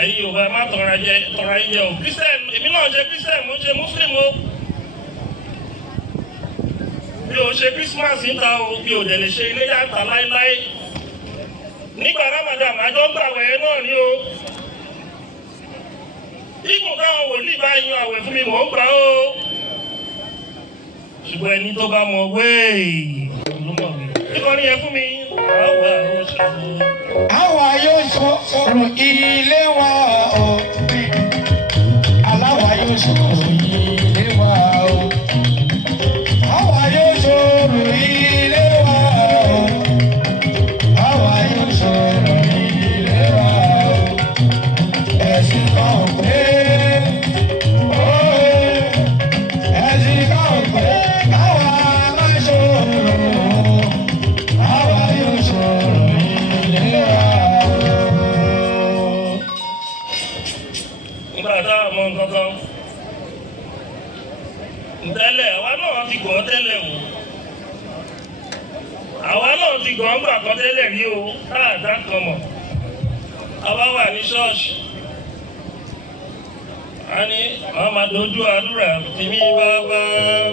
ẹ̀yin Yorùbá má tọrọ jẹ o Christian èmi náà ṣe Christian mo ṣe Muslim o bí o ṣe Christmas níta o bí o dẹ̀ lè ṣe ilé yàtà láéláé nígbà Ramadan àjọ gbàwẹ̀ náà ni o ikùn táwọn wòlíì bá yan àwẹ̀ fún mi mò ń gbà o ṣùgbọ́n ẹni tó bá mọ̀ wéè ló mọ̀ wí nítorí yẹn fún mi àwa yóò sọ̀rọ̀ ilé wa o aláwa yóò sọ̀rọ̀ ilé wa o àwa yóò sọ̀rọ̀ ilé wa o àwa yóò sọ̀rọ̀ ilé wa o ẹ̀sìn kan pé ẹ̀sìn kan pé àwa máa sọ̀rọ̀ àwa yóò sọ̀rọ̀. Tẹ́lẹ̀ àwa náà ti gbọ́ tẹ́lẹ̀ o àwa náà ti gbọ́ ńgbà kan tẹ́lẹ̀ rí o káàdá kan mọ̀ àwa wà ní ṣọ́ọ̀ṣì a ní wọ́n máa dojú àdúrà tì mí bàbá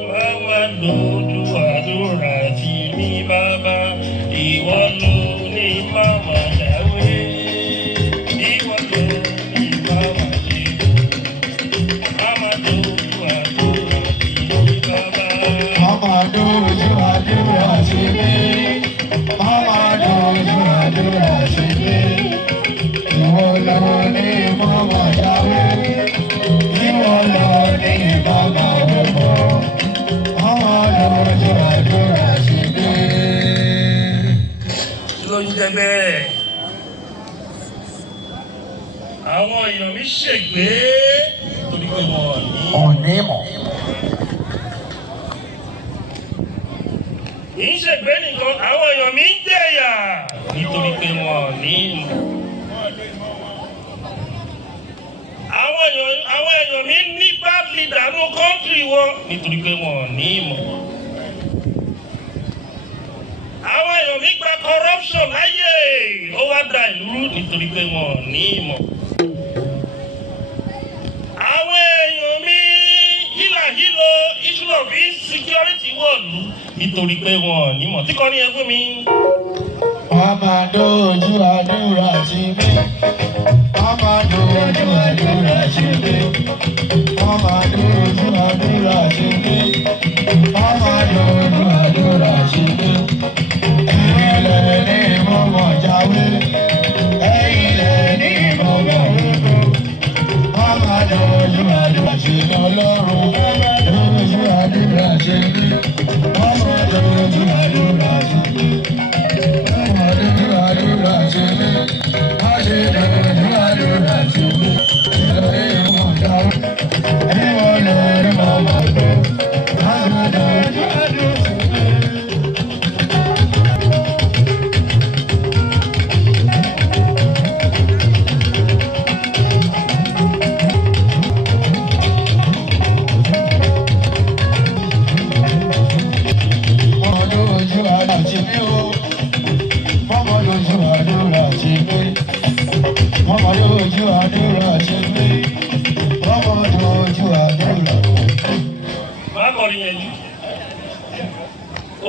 wọ́n máa dojú àdúrà tì mí bàbá ìwọ ló ní màmá dáwé ìwọ ló ní màmá ṣe màmá dojú àdúrà tì mí bàbá. Màmá dojú àdúrà tì mí màmá dojú àdúrà tì mí ìwọ ló ní màmá dáwé. Àwọn èèyàn mi ṣègbé torí pé wọn ní mọ̀. Kì í ṣègbé nìkan, àwọn èèyàn mi ń jẹ̀yà nítorí pé wọn ní mọ̀. Àwọn èèyàn mi ní bad leader ní country wọn nítorí pé wọn ní mọ̀. Àwọn èèyàn mi gba corruption láyè ó wá da ìlú nítorí pé wọn ní mọ̀. Àwọn èèyàn mi hílàhílo issue of insecurity wọ̀lú nítorí pé wọn ní mọ̀. Tí kò ní ẹ fún mi. Wọ́n máa dojú àdúrà tì mí. Wọ́n máa dojú àdúrà tì mí. Wọ́n máa dojú àdúrà tì mí. Wọ́n máa dojú àdúrà tì mí. Ẹ̀yin lẹ ní mọ̀mọ́ jáwé. Ẹ̀yin lẹ ní mọ̀mọ́ rúdú. Wọ́n máa dojú àdúrà tì mí Ọlọ́run. Dojú àdúrà tì mí. Wọ́n máa dojú àdúrà tì mí.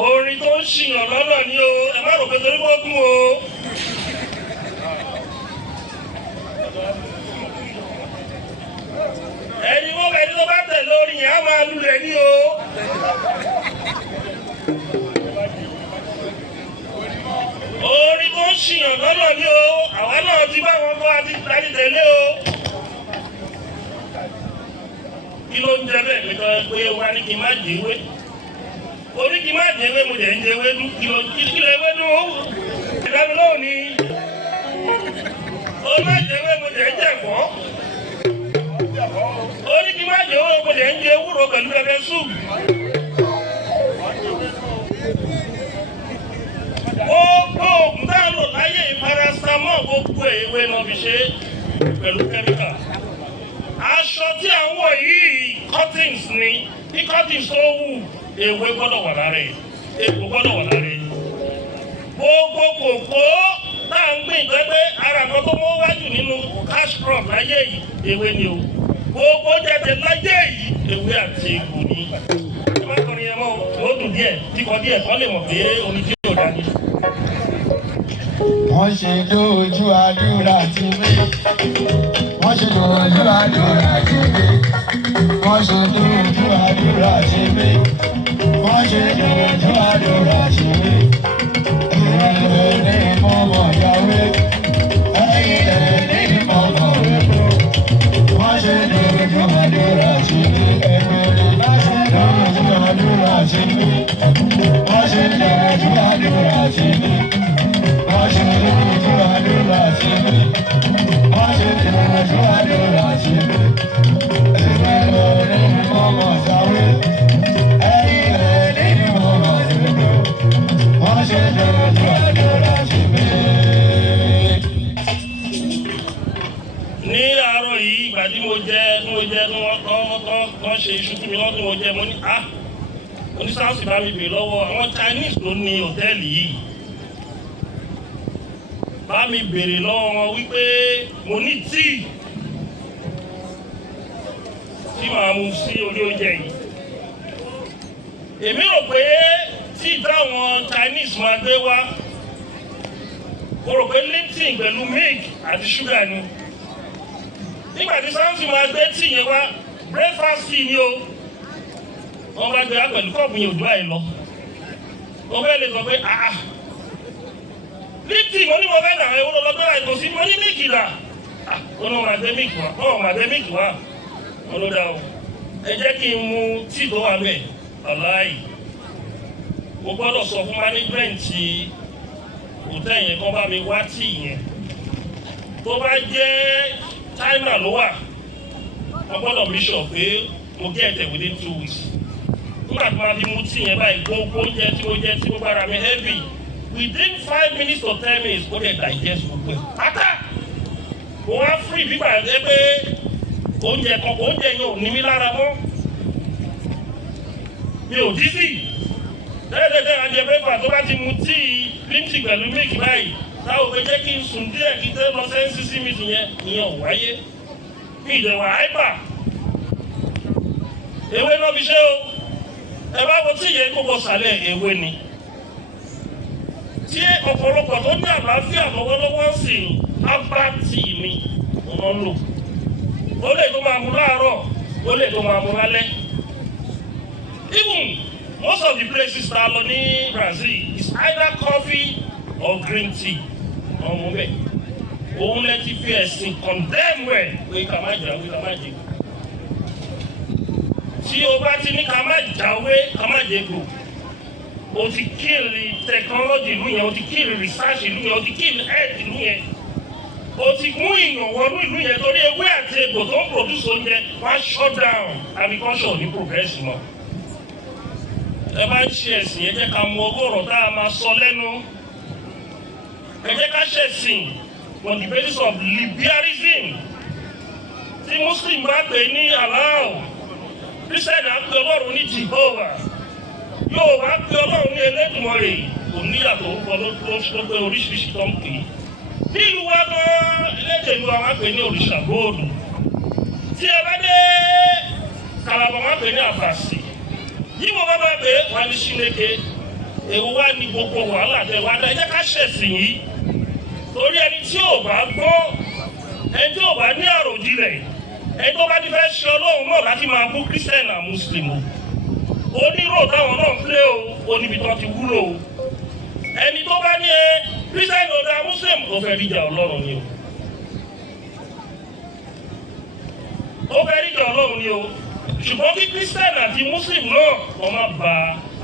Orin tó ń ṣìyàn lọ́nà ni o, ẹ má rò pé torí wọ́n gún o. Ẹni wọ́n bẹ̀ tó bá tẹ̀lé orin yẹn á máa lulẹ̀ ní o. Orin tó ń ṣìyàn lọ́nà ni o, àwa náà ti bá wọn kọ́ àti tẹ̀lé o. Kí ló ń jẹ bẹ́ẹ̀ pé wá ní kí n má jẹ́wé? Orí kí n má jẹ́wé mo jẹ́ ń jẹ́wé dún kí lè wé dún ó. Ìdájọ́ náà ni orí má jẹ́wé mo jẹ́ ń jẹ̀fọ́. Orí kí n má jẹ́wé mo jẹ́ ń jẹ ewúro pẹ̀lú pẹpẹ súùpù. Gbogbo oògùn tá a lò láyé paracetamol gbogbo ewé náà fi ṣe pẹ̀lú kẹ́míkà. Aṣọ tí à ń wọ̀ yìí cuttings ni kí cuttings tó wù ewé gbọ́dọ̀ wà lára ẹ̀ epo gbọ́dọ̀ wà lára ẹ̀. Gbogbo kòkó náà ń gbìn pé ara kan tó mọ́ wájú nínú cash crop láyé yìí ewé ni o gbogbo jẹjẹ láyé yìí ewé àti egbò ni. ẹ má kọrin yẹn mọ́ ó dùn díẹ̀ tí kò díẹ̀ kọ́ lè mọ̀ pé omi tí yóò dání. wọ́n ṣe lójú àdúrà tí mi wọ́n ṣe lójú àdúrà tí mi wọ́n ṣe lójú àdúrà tí mi wọ́n ṣe lójú àdúrà tí mi. ẹ̀yin ní mọ̀mọ́ yàwé ẹ̀yin ní mọ̀mọ́ wẹ̀kọ́ wọ́n ṣe lójú àdúrà tí mi ẹ̀yin lójú àdúrà tí mi wọ́n ṣe lójú àdúrà tí mi. wọ́n ṣe lójú àdúrà tí mi wọ́n ṣe lójú àdúrà tí mi. ẹ̀yin ní mọ̀mọ́ yàwé ẹ̀yin ní mọ̀mọ́ wẹ̀kọ́ wọ́n ṣe lójú àdúrà tí mi. ní àárọ̀ yìí ìgbà tí mo jẹ́ wọ́n ṣe iṣu fún mi lọ́dún tí mo jẹ́ mo ní oníṣàǹsì bá mi bèèrè lọ́wọ́ àwọn Chinese ló ní hòtẹ́ẹ̀lì yìí bá mi bèèrè lọ́wọ́ wọn wípé mo ní tíì tí màá mu sí orí oúnjẹ yìí èmi rò pé tíì táwọn Chinese máa gbé wá mo rò pé Lipton pẹ̀lú milk àti ṣúgà ni nígbà tí sáǹsì máa gbé tíì yẹn wá breakfast tea ni o wọ́n bá gbé wá pẹ̀lú kọ́ọ̀pù yẹn òdúrà yìí lọ wọ́n fẹ́ lè sọ pé Lipton mo ní mo fẹ́ làwọn ewu lọ́dọ́ àìkò sí mo ní mílìkì là wọ́n náà máa gbé mílìkì wá wọ́n máa gbé mílìkì wá wọ́n ló dá o ẹ jẹ́ kí n mu tíì tó wà bẹ́ẹ̀ ọ̀láì mo gbọ́dọ̀ sọ fún mánéjìmẹ́ǹtì hòtẹ́ẹ̀lì yẹn kán bá mi wá tíì yẹn tó bá jẹ́ China ló wà wọ́n gbọ́dọ̀ mi sọ pé mo get it within 2 weeks nígbà tí wọ́n fi mú tíì yẹn báyìí gbogbo oúnjẹ tí mo jẹ tí mo bára mi heavy within 5 minutes to 10 minutes ó lè digest gbogbo ẹ̀ pátá mo wá free nígbà yẹn pé oúnjẹ yẹn ò ní mi lára mọ́ mi ò dísì tẹ́lẹ̀tẹ́lẹ̀ àjẹ pépà tó bá ti mu tíì Lipton pẹ̀lú milk báyìí táwọn òfin jẹ́ kí n sùn díẹ̀ kí n tẹ́ lọ sẹ́ńsì sí mi tìyẹn ìyẹn ò wáyé mi ìdẹ̀wà àìpà ewé náà fi ṣe o ẹ bá wo tíì yẹn kó bọ́ sàlẹ̀ ewé ni tí ọ̀pọ̀lọpọ̀ tó ní àlàáfíà lọ́wọ́lọ́wọ́ sì ábá tíì ni wọ́n lò ó lè tó máa mu láàárọ̀ ó lè tó máa mu lálẹ́ even most of the places ta lọ ní Brazil is either coffee or green tea ọmọ bẹ́ẹ̀ òun lẹ ti fi ẹ̀sìn condemn wẹ̀ pé ká má jáwé ká má jẹ tí o bá ti ní ká má jáwé ká má jẹ gbò o ti kill technology ìlú yẹn o ti kill research ìlú yẹn o ti kill health ìlú yẹn o ti mú ìyàn wọnú ìlú yẹn torí ewé àti egbò tó ń produce oúnjẹ wá shut down agriculture ní progress mọ́ ẹ bá ń ṣe ẹ̀sìn ẹ jẹ́ ká mọ ọgọ́rọ̀ tá a máa sọ lẹ́nu ẹ jẹ́ ká ṣẹ̀sìn on the basis of liberalism tí Muslim bá pè ní Allah Christian á pè Ọlọ́run ní Jehovah yóò wá pè Ọlọ́run ní Elédùmarè kò níyàtọ̀ orúkọ ló pé oríṣiríṣi tó ń pè é nílùú wa gan ẹlẹ́dẹ̀ ìlú àwọn pè ní òrìṣà góòlù tí ẹ bá dé Kàlàbà wọn pè ní àbàsì yìí mo bá bá pè é wà ní Ṣíléke èwo wá ní gbogbo wàhálà tẹ wá dá ẹ jẹ́ ká ṣẹ̀sìn yìí torí ẹni tí ò bá gbọ́ ẹni tí ò bá ní àròjinlẹ̀ ẹni tó bá ti fẹ́ ṣe Ọlọ́run náà láti máa bú Christian and Muslim o onírò táwọn náà ń pè o oníbi tó ti wúlò o ẹni tó bá ní Christian ọ̀dà Muslim ó fẹ́ ríjà Ọlọ́run ni ó fẹ́ ríjà Ọlọ́run ni o ṣùgbọ́n kí Christian àti Muslim náà wọ́n má ba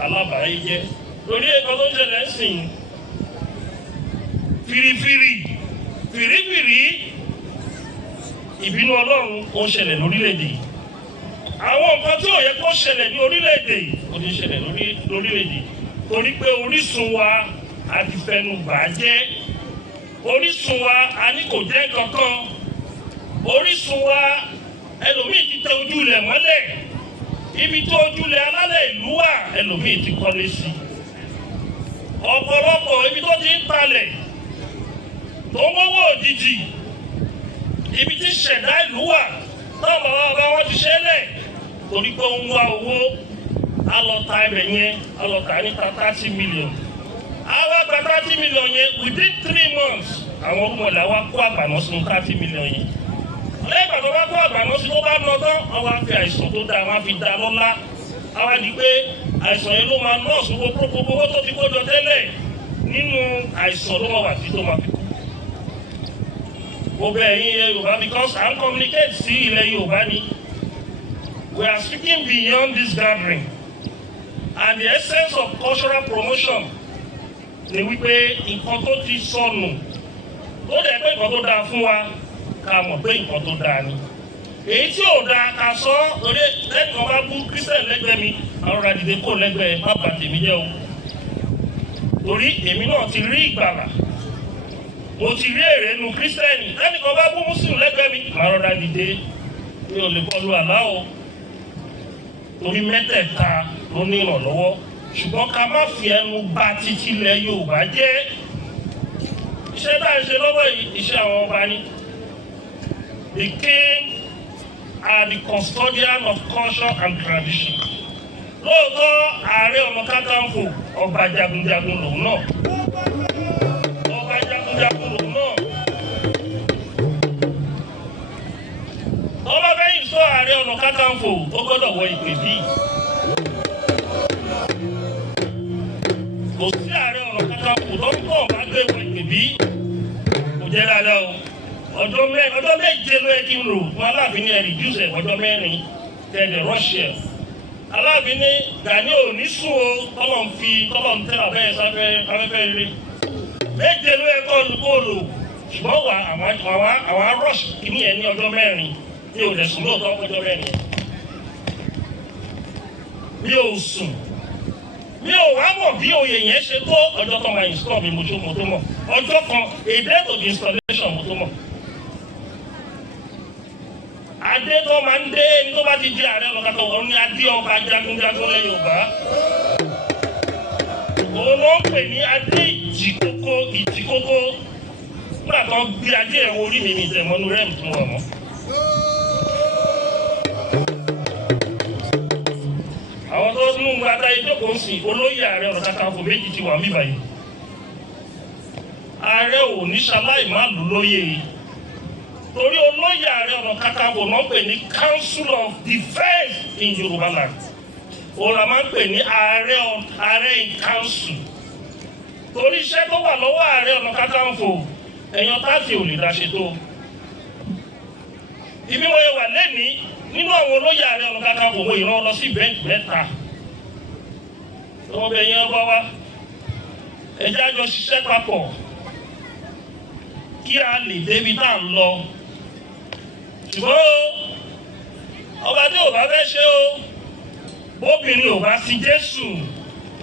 alábàáyé jẹ́ lórí ẹ̀kọ́ tó ń ṣẹlẹ̀ ń sìn fìrífìrí ìbínú Ọlọ́run ó ń ṣẹlẹ̀ lórílẹ̀‐èdè àwọn nǹkan tí ò yẹ kó ṣẹlẹ̀ ní orílẹ̀‐èdè ó ti ṣẹlẹ̀ lórílẹ̀‐èdè torí pé orísun wa a ti fẹnu bà jẹ́ orísun wa a ní kò jẹ́ kankan orísun wa ẹlòmíì ti tẹ ojú ilẹ̀ mọ́lẹ̀ ibi tó ojú ilẹ̀ alálẹ̀ ìlú wà ẹlòmíì ti kọ́lé sí ọ̀pọ̀lọpọ̀ ibi tó ti ń talẹ̀ tó ń wọ́wọ́ òjijì ibi tí ṣẹ̀dá ìlú wà náà bàbá wọn ti ṣe é lẹ̀ torí pé ó ń wá owó á lọ ta ibẹ̀ yẹn á lọ tà ní 30 million àwa gba 30 million yẹn within 3 months àwọn olùmọ̀lá wa kó àgbàná sínú 30 million yẹn lẹ́yìn ìgbà tó bá kó àgbàná sí tó bá ná tán àwọn á fi àìsàn tó dáa wọn á fi dá lọ́lá àwa di pé àìsàn yẹn ló máa nọ́ọ̀sì owó tó ti kó jọ tẹ́lẹ̀ nínú àìsàn ló máa wà tí tó máa fi kú. Gbogbo ẹ̀yin Yorùbá because I communicate sí ilẹ̀ Yorùbá ni we are speaking beyond this gathering and the essence of cultural promotion ni wípé nǹkan tó ti sọnù ó dẹ̀ pé nǹkan tó dáa fún wa ká mọ̀ pé nǹkan tó dáa ni èyí tí ò dáa ká sọ lórí lẹ́kọ̀ọ́ bá bú Christian lẹ́gbẹ̀ẹ́ mi àwọn ọ̀rọ̀ àdìdẹ kò lẹ́gbẹ̀ẹ́ má bà tèmi jẹ́ o torí èmi náà ti rí ìgbàlà mo ti rí èrè nu Christian lẹ́kọ̀ọ́ bá bú Muslim lẹ́gbẹ̀ẹ́ mi àwọn ọ̀rọ̀ àdìdẹ mi ò lè kọlu àlá o torí mẹ́tẹ̀ẹ̀ta ló ní ìrànlọ́wọ́ ṣùgbọ́n ká má fi ẹnu bà títí ilẹ̀ Yorùbá jẹ́ iṣẹ́ tá à ń ṣe lọ́wọ́ yìí iṣẹ́ àwọn ọba ni the king are the custodian of culture and tradition. Lóòótọ́ Ààrẹ Onakakanfo ọba jagunjagun lòun náà. Ọba jagunjagun lòun náà. Ọba bẹ́yìn sọ Ààrẹ Onakakanfo ó gbọ́dọ̀ wọ ìpè bíi. Kò sí Ààrẹ Onakakanfo tó ń kọ́ ọ̀bá gbé wọ ìpè bíi. Kò jẹ́ dáadáa o. Ọjọ́ méje ló yẹ kí n lò fún Aláàfin ní reduce ọjọ́ mẹ́rin tẹ̀lé Russia. Aláàfin ní Gani ò ní sùn o tọ́lọ̀ ń tẹ́ abẹ́ sáfẹ́ afẹ́fẹ́ rere. Méje ló yẹ kó lò ṣùgbọ́n àwọn rush kìíní ẹ̀ ní ọjọ́ mẹ́rin mi ò lè sùn lóòótọ́ ọjọ́ mẹ́rin. Mi ò sùn. Mi ò wá mọ̀ bí oyè yẹn ṣe tó ọjọ́ tó máa install mi mo tó mọ̀. Ọjọ́ kan a date of installation mo tó mọ̀. Adé tó máa ń dé ní tó bá ti di Ààrẹ Onakakanfo òun ni adé ọba jagunjagun lẹ Yorùbá. Òun ló ń pè ní adé ìjìkókó nígbà tó gbé adé ẹ̀wọ̀n orí mi ní ìtẹ̀mọ́nú rẹ̀ tó wà mọ́. Àwọn tó mú un gbadá ìjókòó ń sìn olóyè Ààrẹ Onakakanfo méjì ti wà mí báyìí. Ààrẹ ò ní ṣaláì má lù lóyè yìí. Torí olóyè Ààrẹ Onakakanfo náà pè ní Council of Defence in Yoruba land. Òun la máa ń pè ní Ààrẹ in Council. Torí iṣẹ́ tó wà lọ́wọ́ Ààrẹ Onakakanfo èèyàn táàtì ò lè dá ṣe tó. Ibi mo yẹ wà lẹ́nìí nínú àwọn olóyè Ààrẹ Onakakanfo mo ìran lọ sí bẹ́ǹkì mẹ́ta. Ọmọ bẹ̀ yẹn bá wá. Ẹjẹ́ àjọ ṣiṣẹ́ papọ̀ kí a lè débi tá à ń lọ. Ṣùgbọ́n ọba tí ò bá fẹ́ ṣe o bóbìnrin ò bá sí Jésù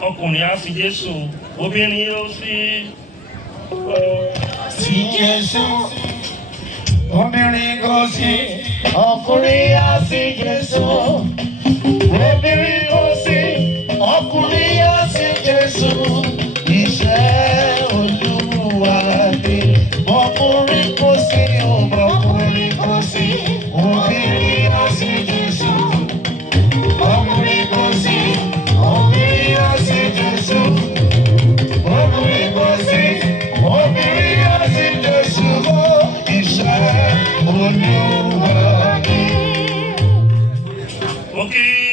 ọkùnrin á sí Jésù obìnrin ó sí Jésù obìnrin kò sí ọkùnrin á sí Jésù obìnrin kò sí ọkùnrin á sí Jésù iṣẹ́ Olúwa ni ọkùnrin kò sí ọkùnrin kò sí obìnrin á sí Jésù ọkùnrin kò sí obìnrin á sí Jésù ọkùnrin kò sí obìnrin á sí Jésù iṣẹ́ Olúwa ni. Okay.